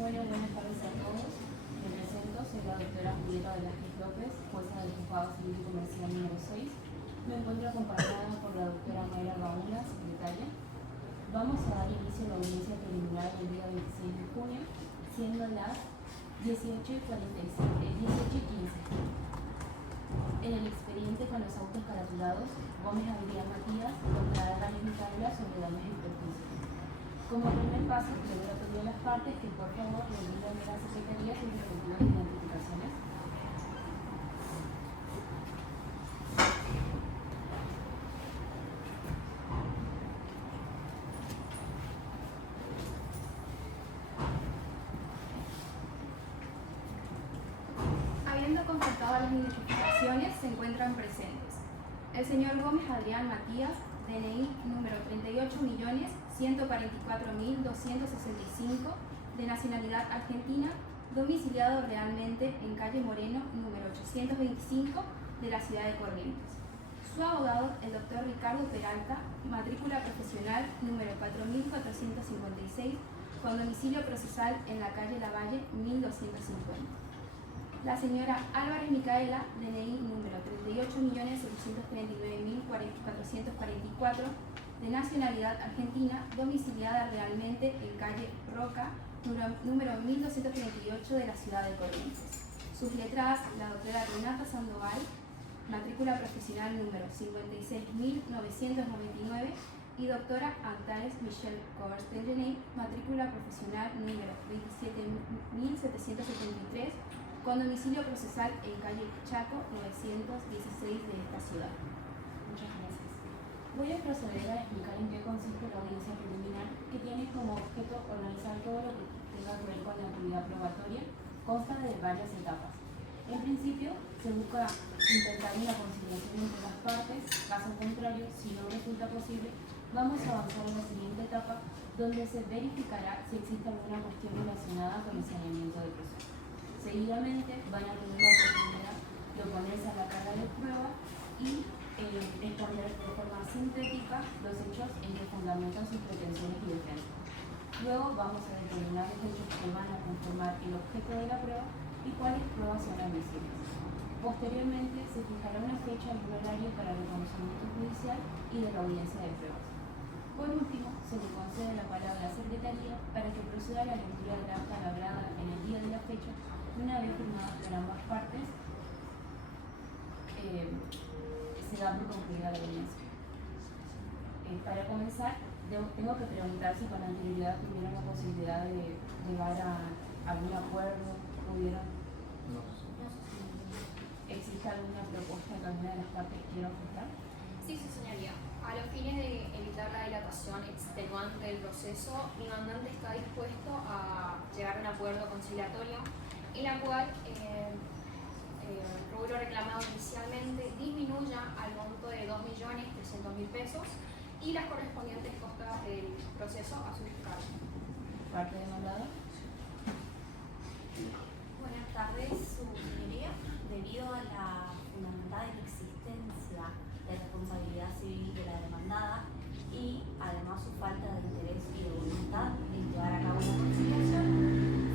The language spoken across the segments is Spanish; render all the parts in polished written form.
Bueno, buenas tardes a todos. Me presento, soy la doctora Julieta Velázquez López, jueza del Juzgado Civil y Comercial número 6. Me encuentro acompañada por la doctora Mayra Gauna, secretaria. Vamos a dar inicio a la audiencia preliminar del día 26 de junio, siendo las 18:15. En el expediente con los autos caratulados, Gómez Adrián Matías contra Álvarez Micaela sobre daños y perjuicios. Como primer paso, le voy a pedir a las partes que por favor le brinden a la Secretaría sus respectivas identificaciones. Habiendo constatado las identificaciones, se encuentran presentes el señor Gómez Adrián Matías, DNI número 38.144.265, de nacionalidad argentina, domiciliado realmente en calle Moreno número 825 de la ciudad de Corrientes. Su abogado, el doctor Ricardo Peralta, matrícula profesional número 4456, con domicilio procesal en la calle Lavalle 1250. La señora Álvarez Micaela, DNI número 38.739.444, de nacionalidad argentina, domiciliada realmente en calle Roca, número 1238 de la ciudad de Corrientes. Sus letradas, la doctora Renata Sandoval, matrícula profesional número 56.999, y doctora Antares Michelle Corstengenay, matrícula profesional número 27.773, con domicilio procesal en calle Chaco 916 de esta ciudad. Muchas gracias. Voy a proceder a explicar en qué consiste la audiencia preliminar, que tiene como objeto organizar todo lo que tenga que ver con la actividad probatoria. Consta de varias etapas. En principio, se busca intentar una conciliación entre las partes. Caso contrario, si no resulta posible, vamos a avanzar en la siguiente etapa, donde se verificará si existe alguna cuestión relacionada con el saneamiento del proceso. Seguidamente van a tener la oportunidad de oponerse a la carga de prueba y exponer de forma sintética los hechos en que fundamentan sus pretensiones y defensas. Luego vamos a determinar los hechos que van a conformar el objeto de la prueba y cuáles pruebas son admisibles. Posteriormente se fijará una fecha y un horario para el reconocimiento judicial y de la audiencia de pruebas. Por último, se le concede la palabra a la Secretaría para que proceda a la lectura de la acta labrada en el día de la fecha, una vez firmadas por ambas partes, se da por concluida la audiencia. Para comenzar, tengo que preguntar si con anterioridad tuvieron la posibilidad de llegar a algún acuerdo, pudieron. No. ¿Existe alguna propuesta que alguna de las partes quiera ofertar? Sí, su señoría. A los fines de evitar la dilatación extenuante del proceso, mi mandante está dispuesto a llegar a un acuerdo conciliatorio en la cual el rubro reclamado inicialmente disminuya al monto de 2.300.000 pesos y las correspondientes costas del proceso a su cargo. ¿Parte demandada? Buenas tardes, su señoría. Debido a la fundamentada inexistencia de responsabilidad civil de la demandada y además su falta de interés y de voluntad en llevar a cabo una conciliación,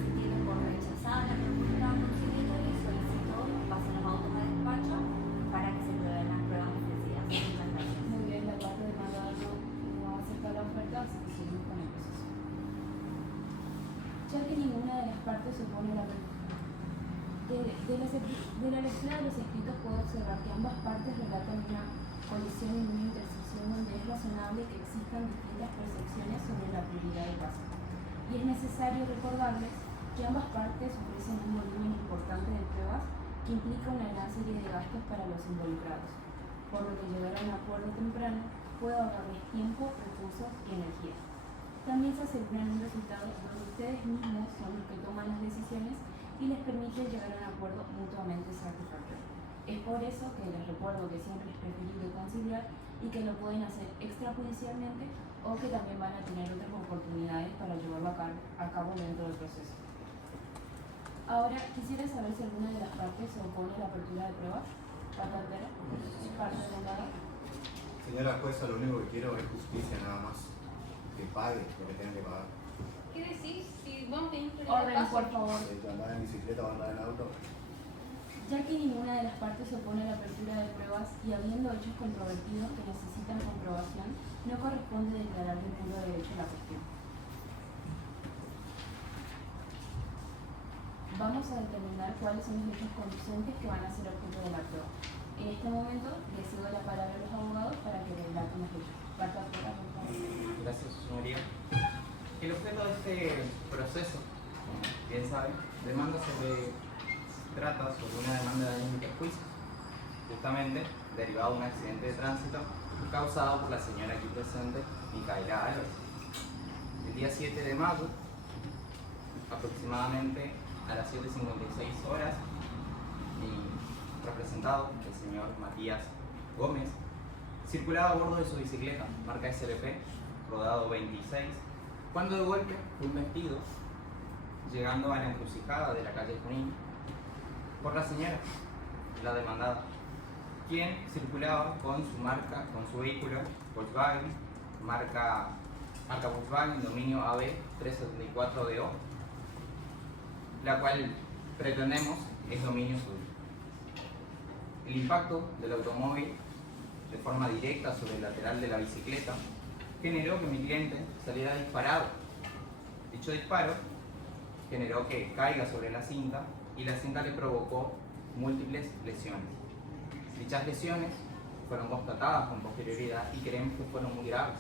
se tiene por rechazada la propuesta conciliatoria y solicito pasen los autos a despacho para que se prueben las pruebas ofrecidas. Muchas gracias. Muy bien, la parte demandada no acepta la oferta, así que seguimos con el proceso. Ya que ninguna de las partes supone la de la lectura de los escritos puedo observar que ambas partes relatan una colisión y una intersección donde es razonable que existan distintas percepciones sobre la prioridad del caso. Y es necesario recordarles que ambas partes ofrecen un volumen importante de pruebas que implica una gran serie de gastos para los involucrados, por lo que llegar a un acuerdo temprano puede ahorrarles tiempo, recursos y energía. También se aseguran un resultado donde ustedes mismos son los que toman las decisiones y les permite llegar a un acuerdo mutuamente satisfactorio. Es por eso que les recuerdo que siempre es preferible conciliar y que lo pueden hacer extrajudicialmente o que también van a tener otras oportunidades para llevarlo a cabo dentro del proceso. Ahora, quisiera saber si alguna de las partes se opone a la apertura de pruebas. ¿Parte entera? ¿Parte demandada? Señora jueza, lo único que quiero es justicia nada más. Que pague lo que tenga que pagar. ¿Qué decís? Si vos tenés que Orden, por favor. ¿Andar en bicicleta o andar en auto? Ya que ninguna de las partes se opone a la apertura de pruebas y habiendo hechos controvertidos que necesitan comprobación, no corresponde declarar de puro derecho la cuestión. Vamos a determinar cuáles son los hechos conducentes que van a ser objeto de la prueba. En este momento les cedo la palabra a los abogados para que relaten los hechos. Parte a prueba, por favor. Gracias, señoría. El objeto de este proceso, como bien saben, trata sobre una demanda de daños y perjuicios, justamente derivado de un accidente de tránsito causado por la señora aquí presente, Micaela Álvarez. El día 7 de mayo, aproximadamente a las 7:56 horas, mi representado, el señor Matías Gómez, circulaba a bordo de su bicicleta, marca SLP, rodado 26, cuando de golpe fue embestido, llegando a la encrucijada de la calle Junín, por la señora, la demandada, quien circulaba con su vehículo Volkswagen, marca Volkswagen, dominio AB 374DO, la cual pretendemos es dominio suyo. El impacto del automóvil de forma directa sobre el lateral de la bicicleta generó que mi cliente saliera disparado. Dicho disparo generó que caiga sobre la cinta y la cinta le provocó múltiples lesiones. Dichas lesiones fueron constatadas con posterioridad y creemos que fueron muy graves.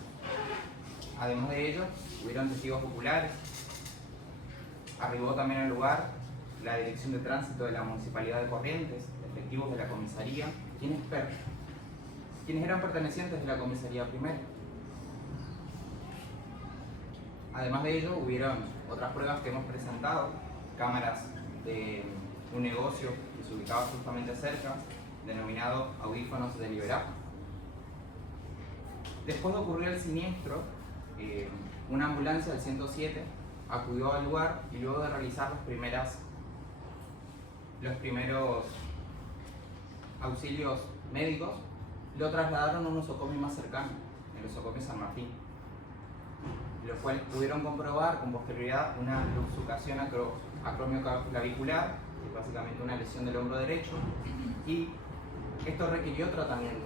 Además de ello, hubieron testigos oculares. Arribó también al lugar la Dirección de Tránsito de la Municipalidad de Corrientes, efectivos de la comisaría, quienes eran pertenecientes de la comisaría primera. Además de ello, hubieron otras pruebas que hemos presentado, cámaras de un negocio que se ubicaba justamente cerca, denominado Audífonos de Liberato. Después de ocurrir el siniestro, una ambulancia del 107 acudió al lugar y luego de realizar los primeros auxilios médicos, lo trasladaron a un nosocomio más cercano, el nosocomio San Martín, los cuales pudieron comprobar con posterioridad una luxación acromioclavicular, que es básicamente una lesión del hombro derecho, y esto requirió tratamiento,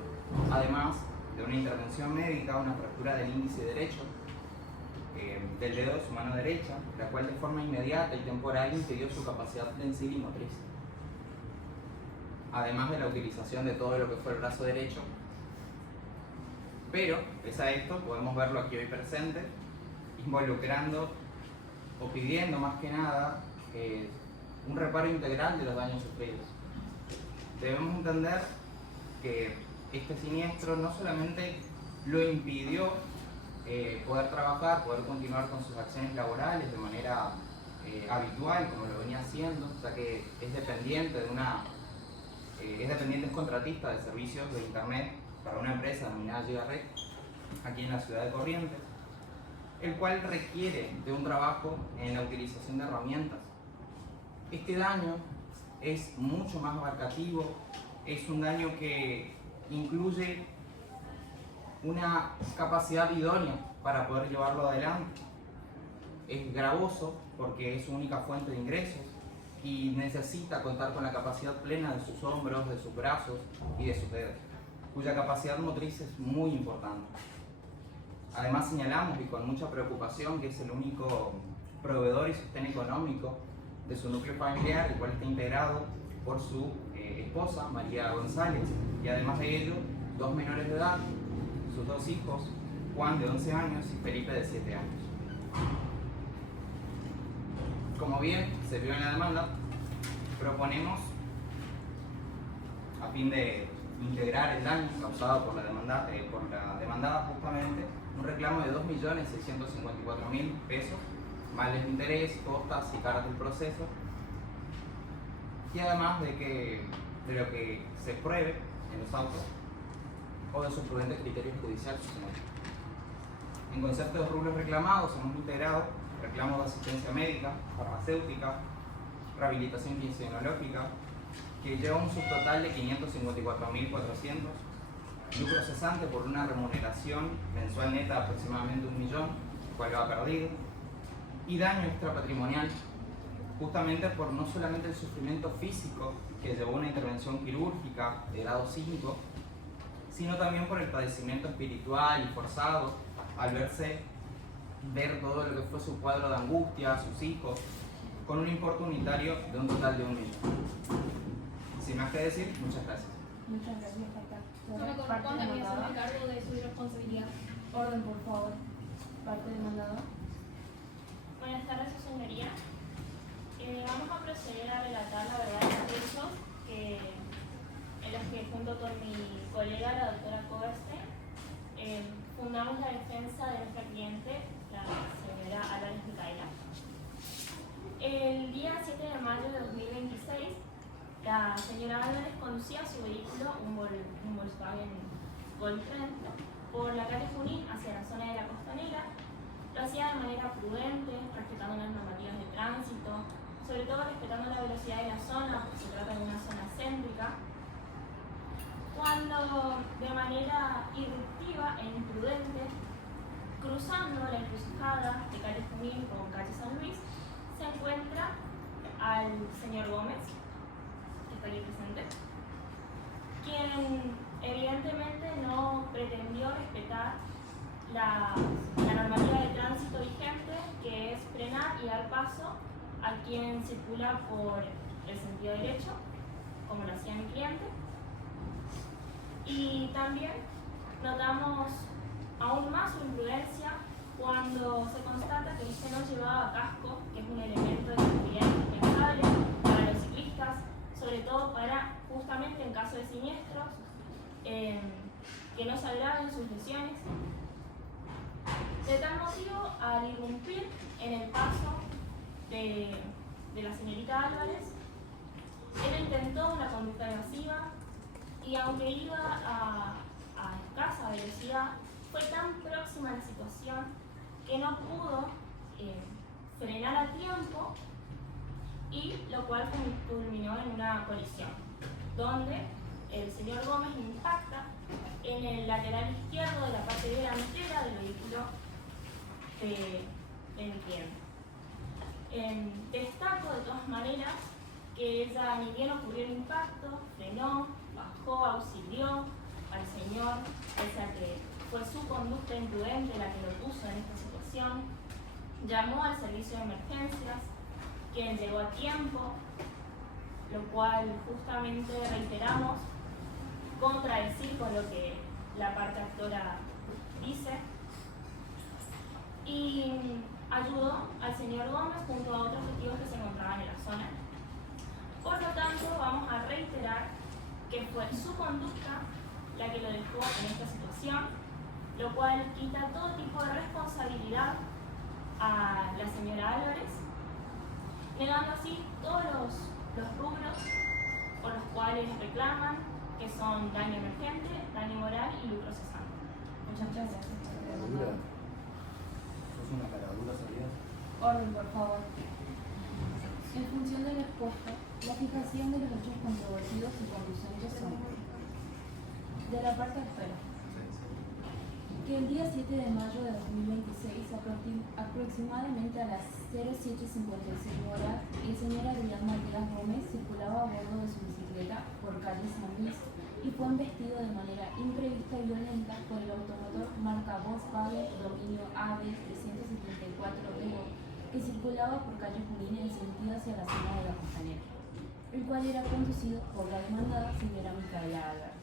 además de una intervención médica, una fractura del índice derecho, del dedo de su mano derecha, la cual de forma inmediata y temporal impidió su capacidad tensil y motriz. Además de la utilización de todo lo que fue el brazo derecho. Pero, pese a esto, podemos verlo aquí hoy presente, involucrando o pidiendo más que nada un reparo integral de los daños sufridos. Debemos entender que este siniestro no solamente lo impidió poder trabajar, poder continuar con sus acciones laborales de manera habitual, como lo venía haciendo, o sea que es dependiente es contratista de servicios de internet para una empresa denominada Gigaret, aquí en la ciudad de Corrientes, el cual requiere de un trabajo en la utilización de herramientas. Este daño es mucho más abarcativo, es un daño que incluye una capacidad idónea para poder llevarlo adelante. Es gravoso porque es su única fuente de ingresos y necesita contar con la capacidad plena de sus hombros, de sus brazos y de sus dedos, cuya capacidad motriz es muy importante. Además señalamos y con mucha preocupación que es el único proveedor y sostén económico de su núcleo familiar, el cual está integrado por su esposa, María González, y además de ello, 2 menores de edad, sus 2 hijos, Juan de 11 años y Felipe de 7 años. Como bien se vio en la demanda, proponemos, a fin de integrar el daño causado por la demandada justamente, un reclamo de 2.654.000 pesos, más el interés, costas y cargas del proceso, y además de lo que se pruebe en los autos o de sus prudentes criterios judiciales. En concepto de rubros reclamados hemos integrado reclamos de asistencia médica, farmacéutica, rehabilitación kinesiológica, que lleva un subtotal de 554.400, lucro cesante por una remuneración mensual neta de aproximadamente 1 millón, el cual va perdido, y daño extrapatrimonial, justamente por no solamente el sufrimiento físico que llevó a una intervención quirúrgica de grado 5, sino también por el padecimiento espiritual y forzado al ver todo lo que fue su cuadro de angustia, sus hijos, con un importe unitario de un total de 1 millón. Sin más que decir, muchas gracias. Muchas gracias, Facta. No me corresponde a mí hacerme cargo de su irresponsabilidad. Orden, por favor. Parte demandada. Buenas tardes, su señoría. Vamos a proceder a relatar la verdad de los hechos en los que, junto con mi colega, la doctora Coberstein, fundamos la defensa de nuestra cliente, la señora Álvarez Micaela. El día 7 de mayo de 2026, la señora Álvarez conducía su vehículo, un Volkswagen Golf por la calle Junín hacia la zona de la Costanera. Lo hacía de manera prudente, respetando las normativas de tránsito, sobre todo respetando la velocidad de la zona, porque se trata de una zona céntrica, cuando de manera irruptiva e imprudente, cruzando la encrucijada de calle Junín con calle San Luis, se encuentra al señor Gómez, que está aquí presente, quien evidentemente no pretendió respetar la normativa de tránsito vigente, que es frenar y dar paso a quien circula por el sentido derecho, como lo hacía mi cliente. Y también notamos aún más su imprudencia cuando se constata que usted no llevaba casco, que es un elemento de seguridad indispensable para los ciclistas, sobre todo para, justamente en caso de siniestros, que no se agraven sus lesiones. De tal motivo, al irrumpir en el paso de la señorita Álvarez, él intentó una conducta evasiva y, aunque iba a escasa velocidad, fue tan próxima a la situación que no pudo frenar a tiempo, y lo cual culminó en una colisión, donde el señor Gómez impacta en el lateral izquierdo de la parte delantera del vehículo de mi cliente. Destaco de todas maneras que ella, ni bien ocurrió el impacto, frenó, bajó, auxilió al señor, pese a que fue su conducta imprudente la que lo puso en esta situación. Llamó al servicio de emergencias, quien llegó a tiempo, lo cual justamente reiteramos contradecir con lo que la parte actora dice, y ayudó al señor Gómez junto a otros testigos que se encontraban en la zona. Por lo tanto, vamos a reiterar que fue su conducta la que lo dejó en esta situación, lo cual quita todo tipo de responsabilidad a la señora Álvarez, negando así todos los rubros por los cuales reclaman, que son daño emergente, daño moral y lucro cesante. Muchas gracias. ¿Caradura? ¿Sos una caradura, sabías? Orden, por favor. En función del expuesto, la fijación de los hechos controvertidos y conducentes son: de la parte actora, que el día 7 de mayo de 2026, aproximadamente a las 07:56 horas, el señor Adrián Matías Gómez circulaba a bordo de su bicicleta por calle San Luis y fue embestido de manera imprevista y violenta por el automotor marca Volkswagen dominio AD 374 Evo, que circulaba por calle Junín en sentido hacia la zona de la Costanera, el cual era conducido por la demandada señora Micaela Álvarez.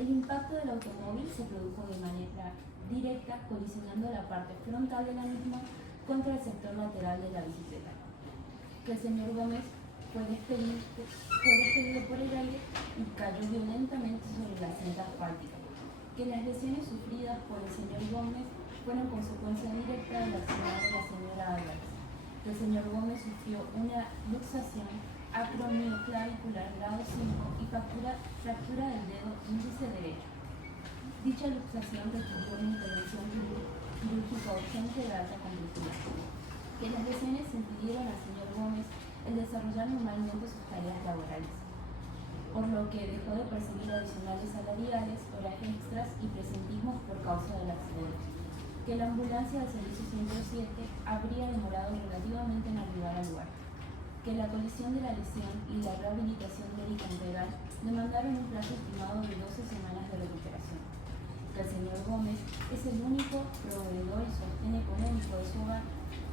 El impacto del automóvil se produjo de manera directa, colisionando la parte frontal de la misma contra el sector lateral de la bicicleta, que el señor Gómez fue despedido por el aire y cayó violentamente sobre la cinta asfáltica, que las lesiones sufridas por el señor Gómez fueron consecuencia directa de la acción de la señora Álvarez. El señor Gómez sufrió una luxación acromioclavicular grado 5 y fractura del dedo índice derecho. Dicha luxación requirió una intervención quirúrgica urgente de alta complejidad, que las lesiones impidieron al señor Gómez el desarrollar normalmente sus tareas laborales, por lo que dejó de percibir adicionales salariales, horas extras y presentismos por causa del accidente. que la ambulancia del servicio 107 habría demorado relativamente en arribar al lugar, que la colisión de la lesión y la rehabilitación médica integral demandaron un plazo estimado de 12 semanas de recuperación, que el señor Gómez es el único proveedor y sostén económico de su hogar,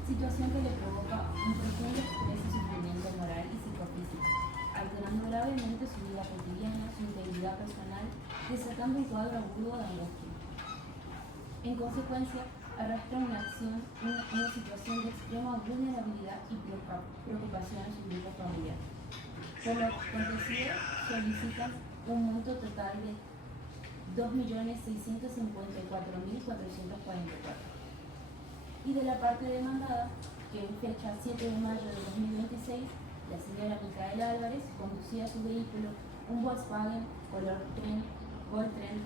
situación que le provoca un profundo estrés y sufrimiento moral y psicofísico, alterando gravemente su vida cotidiana, su integridad personal, desatando un cuadro agudo de angustia. En consecuencia, arrastra una situación de extrema vulnerabilidad y preocupación en su grupo familiar. Por lo acontecido, solicitan un monto total de 2.654.444. Y de la parte demandada, que en fecha 7 de mayo de 2026, la señora Micaela Álvarez conducía su vehículo, un Volkswagen color Goldtrend,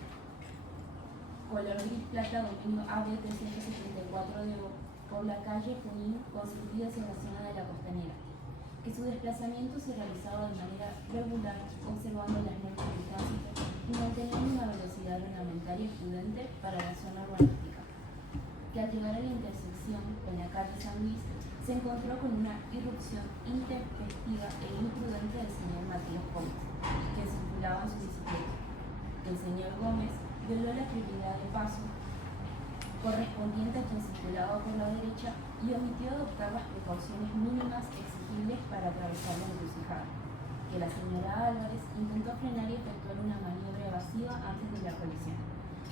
color gris plata, dominio AB 374 de O, por la calle Junín, con sentido hacia la zona de la Costanera, que su desplazamiento se realizaba de manera regular, observando las normas de tránsito y manteniendo una velocidad reglamentaria y prudente para la zona urbanística, que al llegar a la intersección con la calle San Luis, se encontró con una irrupción intempestiva e imprudente del señor Matías Gómez, que circulaba en su bicicleta. El señor Gómez violó la prioridad de paso correspondiente a quien circulaba por la derecha y omitió adoptar las precauciones mínimas exigibles para atravesar la encrucijada, que la señora Álvarez intentó frenar y efectuar una maniobra evasiva antes de la colisión,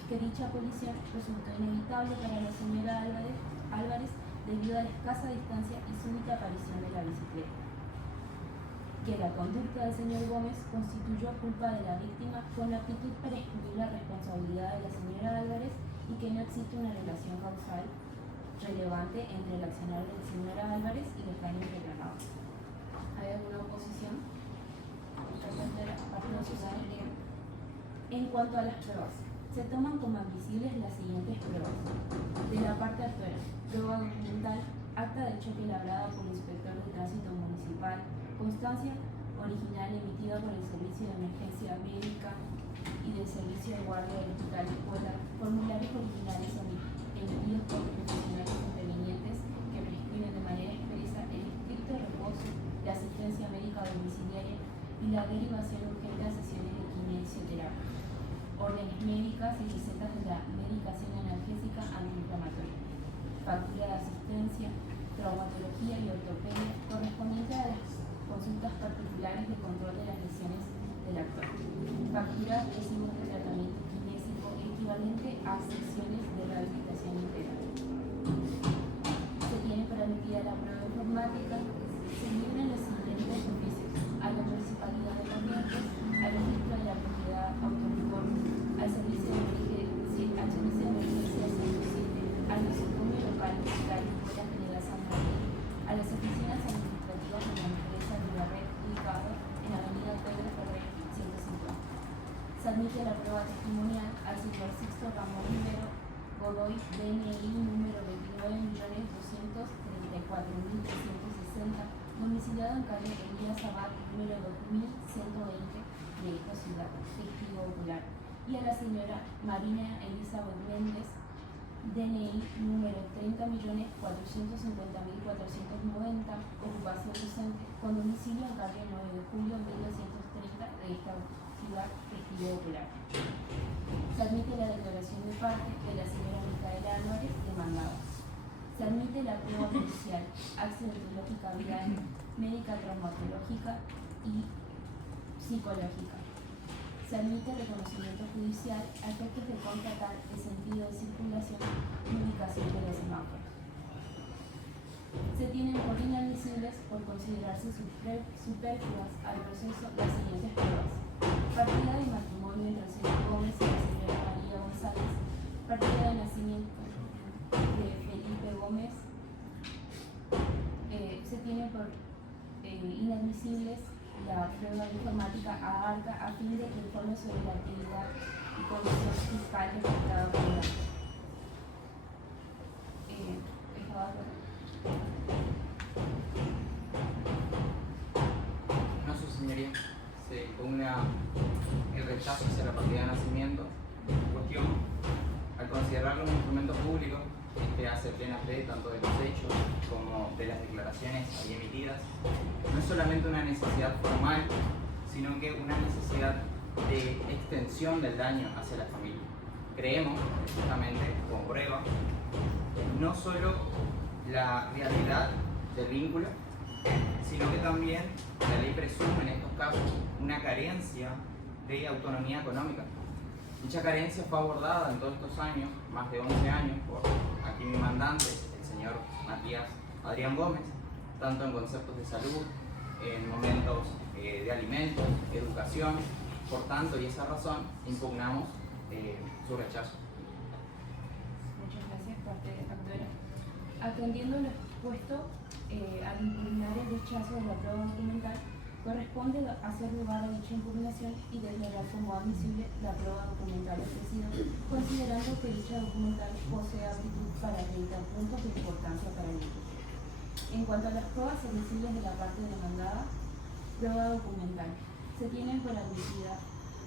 que dicha colisión resultó inevitable para la señora Álvarez debido a la escasa distancia y súbita aparición de la bicicleta, que la conducta del señor Gómez constituyó culpa de la víctima con aptitud para excluir la responsabilidad de la señora Álvarez y que no existe una relación causal relevante entre el accionar de la señora Álvarez y los daños reclamados. ¿Hay alguna oposición? En cuanto a las pruebas, se toman como admisibles las siguientes pruebas. De la parte actual, prueba documental, acta de choque labrada por el inspector de tránsito municipal, constancia original emitida por el Servicio de Emergencia Médica y del Servicio de Guardia del Hospital de Escuela, formularios originales emitidos por profesionales intervinientes que prescriben de manera expresa el estricto reposo, la asistencia médica domiciliaria y la derivación urgente a sesiones de kinesioterapia, órdenes médicas y recetas de la medicación analgésica antiinflamatoria, factura de asistencia, traumatología y ortopedia correspondiente a las consultas particulares de control de las lesiones del actor, facturas de recibos de tratamiento kinésico equivalente a sesiones de rehabilitación integral. Se tiene permitida la prueba informática, se libran los siguientes oficios: a la Municipalidad de Corrientes, al Registro de la Propiedad Automóvil, al Servicio de Emergencia 107, al Nosocomio Local de la Escuela General San Martín, a las oficinas administrativas de la empresa Vivarret, ubicado en Avenida Pedro Ferrer 150. Se admite la prueba testimonial al señor Sixto Ramón Rivero Godoy, DNI número 29.234.360, domiciliado en calle Elías Abad, número 2120 de esta ciudad, testigo ocular, y a la señora Marina Elizabeth Méndez, DNI número 30.450.490, ocupación docente, con domicilio en calle 9 de julio 1930 de esta ciudad, testigo ocular. Se admite la declaración de parte de la señora Micaela Álvarez, demandada. Se admite la prueba policial, accidentológica vial, médica traumatológica y psicológica. Se admite el reconocimiento judicial a efectos de constatar el sentido de circulación y ubicación de los semáforos. Se tienen por inadmisibles por considerarse superfluas al proceso las siguientes pruebas: partida de matrimonio entre el señor Gómez y la señora María González, partida de nacimiento de Felipe Gómez. Se tiene por inadmisibles la prueba informática a ARCA a fin de que informe sobre la actividad y condición fiscal efectuada por el acto. No, su señoría, se impugna el rechazo hacia la partida de nacimiento, cuestión, al considerarlo un instrumento público este hace plena fe tanto de los hechos como de las declaraciones ahí emitidas, no es solamente una necesidad formal, sino que una necesidad de extensión del daño hacia la familia. Creemos, justamente, como prueba, no solo la realidad del vínculo, sino que también la ley presume en estos casos una carencia de autonomía económica. Dicha carencia fue abordada en todos estos años, más de 11 años, por aquí mi mandante, el señor Matías Adrián Gómez, tanto en conceptos de salud, en momentos de alimentos, educación. Por tanto, y esa razón, impugnamos su rechazo. Muchas gracias, parte doctora. Atendiendo lo expuesto, al impugnar el rechazo de la prueba documental, corresponde hacer lugar a dicha impugnación y declarar como admisible la prueba documental ofrecida, considerando que dicha documental posee aptitud para acreditar puntos de importancia para el imputado. En cuanto a las pruebas admisibles de la parte demandada, prueba documental. Se tienen por admitida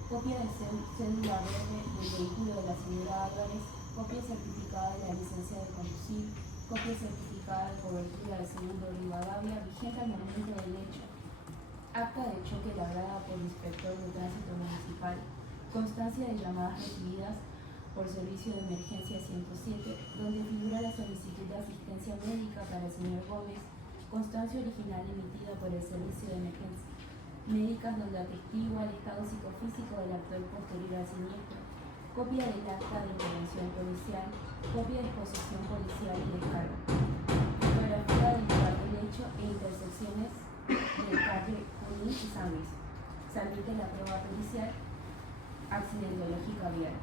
copia de cédula verde del vehículo de la señora Álvarez, copia certificada de la licencia de conducir, copia certificada de cobertura del seguro Rivadavia vigente al momento del hecho, acta de choque labrada por el inspector de tránsito municipal, constancia de llamadas recibidas por servicio de emergencia 107, donde figura la solicitud de asistencia médica para el señor Gómez, constancia original emitida por el servicio de emergencia médicas donde atestigua el estado psicofísico del actor posterior al siniestro, copia del acta de intervención policial, copia de exposición policial y descargo, fotografía del lugar del hecho e intersecciones de calle Junín y San Luis. Se admite la prueba policial accidentológica vial.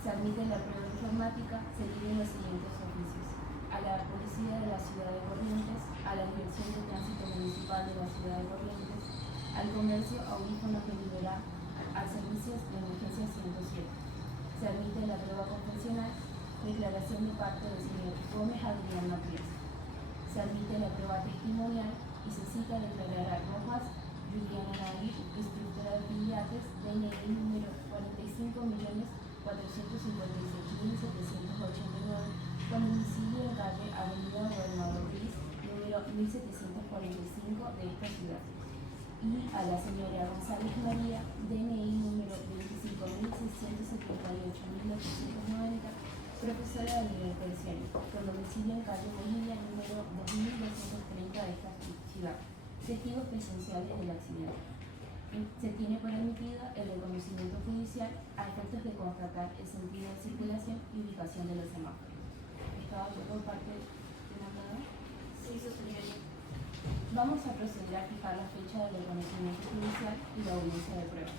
Se admite la prueba informática, se tienen los siguientes oficios: a la Policía de la Ciudad de Corrientes, a la Dirección de Tránsito Municipal de la Ciudad de Corrientes, al Comercio Audífonos de Liberá, al Servicio de Emergencia 107. Se admite la prueba confesional, declaración de parte del señor Gómez Adrián Matías. Se admite la prueba testimonial y se cita a declarar a Rojas Juliana Navid, instructora de pilates, DNI número 45.456.789, con domicilio en calle Avenida Gobernador Ruiz, número 1745 de esta ciudad, y a la señora González María, DNI número 25.678.890, profesora de nivel terciario, con domicilio en calle Bolivia, número 2230 de esta ciudad, testigos presenciales del accidente. Se tiene por admitido el reconocimiento judicial a efectos de constatar el sentido de circulación y ubicación de los semáforos. ¿Estaba por parte de la prueba? Sí, su señoría. Vamos a proceder a fijar la fecha del reconocimiento judicial y la audiencia de pruebas.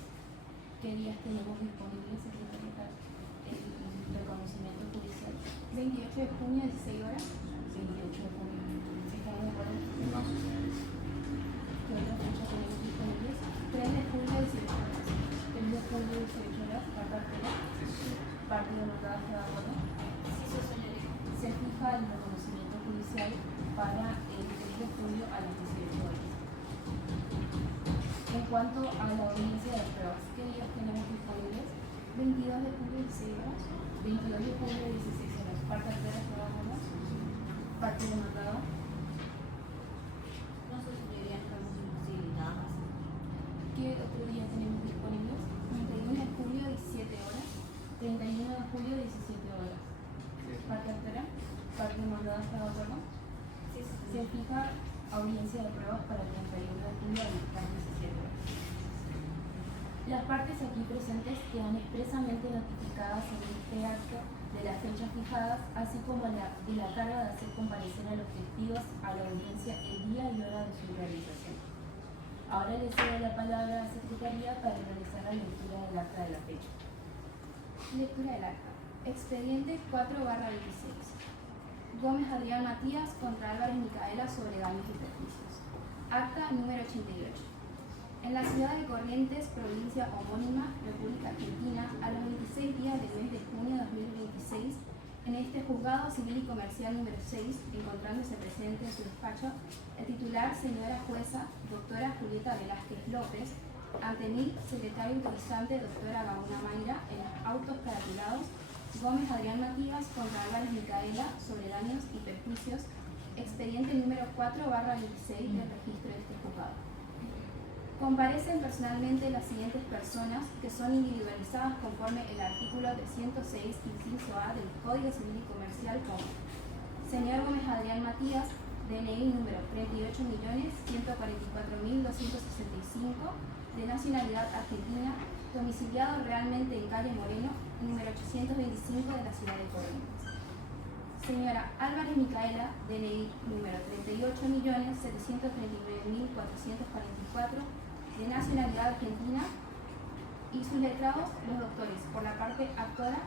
¿Qué días tenemos disponibles, secretaria? El reconocimiento judicial. 28 de junio, 16 horas. 28 de junio. ¿Estamos de acuerdo? No, sí, señores. ¿Qué otra fecha tenemos disponibles? 3 de julio, 18 horas. 3 de julio, 18 horas, carta altera. Sí, sí. Parte de notada, ¿está de acuerdo? Sí, su señoría. Se fija el reconocimiento judicial para el 3 de julio a las 18 horas. En cuanto a la audiencia de pruebas, ¿qué días tenemos disponibles? 22 de julio, 16 horas. 22 de julio, 16 horas. Parte altera, ¿está de acuerdo? Parte de notada. No, su señoría, estamos imposibilitadas. ¿Qué otro día tenemos disponibles? 31 de julio, 17 horas. 31 de julio, 17 horas. Parte altera. Parte demandada, ¿está de acuerdo? Sí, su Se señoría. fija audiencia de pruebas para el 31 de julio a las 17 horas. Las partes aquí presentes quedan expresamente notificadas en este acto de las fechas fijadas, así como de la carga de hacer comparecer a los testigos a la audiencia el día y hora de su realización. Ahora le cedo la palabra a la Secretaría para realizar la lectura del acta de la fecha. Lectura del acta. Expediente 4/26. Gómez Adrián Matías contra Álvarez Micaela sobre daños y perjuicios. Acta número 88. En la ciudad de Corrientes, provincia homónima, República Argentina, a los 26 días del mes de junio de 2026, en este juzgado civil y comercial número 6, encontrándose presente en su despacho, el titular, señora jueza, doctora Julieta Velázquez López, Ante mí, secretario autorizante, doctora Gaona Mayra, en los autos caratulados Gómez Adrián Matías contra Álvarez Micaela sobre daños y perjuicios, expediente número 4/26 del registro de este juzgado. Comparecen personalmente las siguientes personas que son individualizadas conforme el artículo 306, inciso A del Código Civil y Comercial como señor Gómez Adrián Matías, DNI número 38.144.265, de nacionalidad argentina, domiciliado realmente en calle Moreno, número 825 de la ciudad de Corrientes. Señora Álvarez Micaela, DNI número 38.739.444, de nacionalidad argentina, y sus letrados, los doctores, por la parte actora,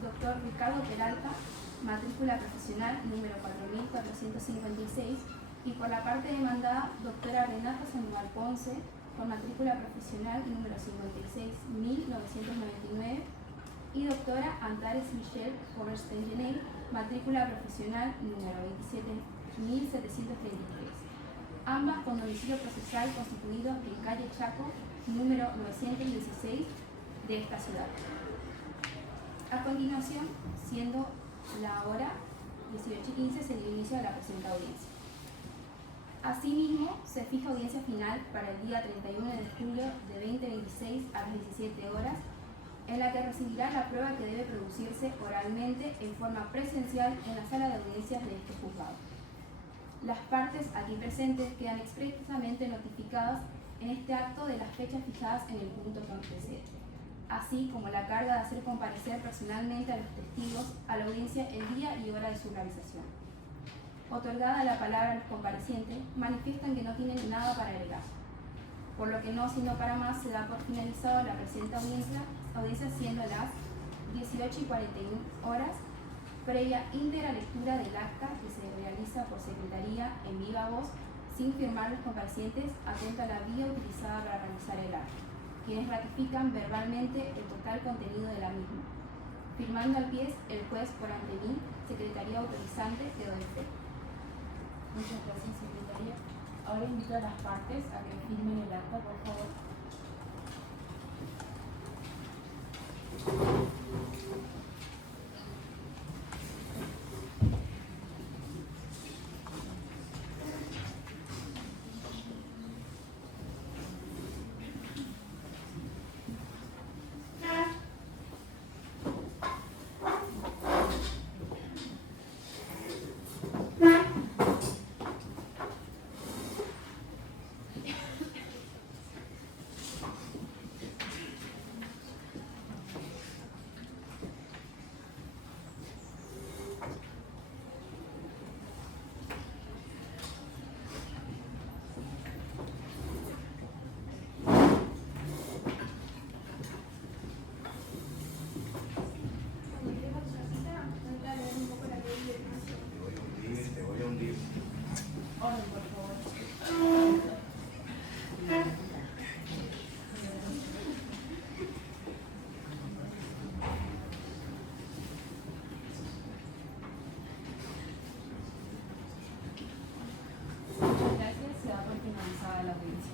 doctor Ricardo Peralta, matrícula profesional número 4.456, y por la parte demandada, doctora Renata Sandoval Ponce, por matrícula profesional número 56.999, y doctora Antares Michelle Forrest-Genel, matrícula profesional número 27.733. Ambas con domicilio procesal constituido en calle Chaco, número 916 de esta ciudad. A continuación, siendo la hora 18:15, se dio inicio a la presente audiencia. Asimismo, se fija audiencia final para el día 31 de julio de 2026 a las 17 horas, en la que recibirá la prueba que debe producirse oralmente en forma presencial en la sala de audiencias de este juzgado. Las partes aquí presentes quedan expresamente notificadas en este acto de las fechas fijadas en el punto que antecede, así como la carga de hacer comparecer personalmente a los testigos a la audiencia el día y hora de su realización. Otorgada la palabra a los comparecientes, manifiestan que no tienen nada para agregar, por lo que no sino para más se da por finalizado la presente audiencia siendo las 18:41 horas, previa íntegra lectura del acta que se realiza por secretaría en viva voz, sin firmar los comparecientes, atento a la vía utilizada para realizar el acta, quienes ratifican verbalmente el total contenido de la misma. Firmando al pie el juez por ante mí, secretaría autorizante, que doy fe. Muchas gracias, secretaria. Ahora invito a las partes a que firmen el acta, por favor. Te voy a hundir. Orden, por favor. Muchas gracias. Se da por finalizada la audiencia.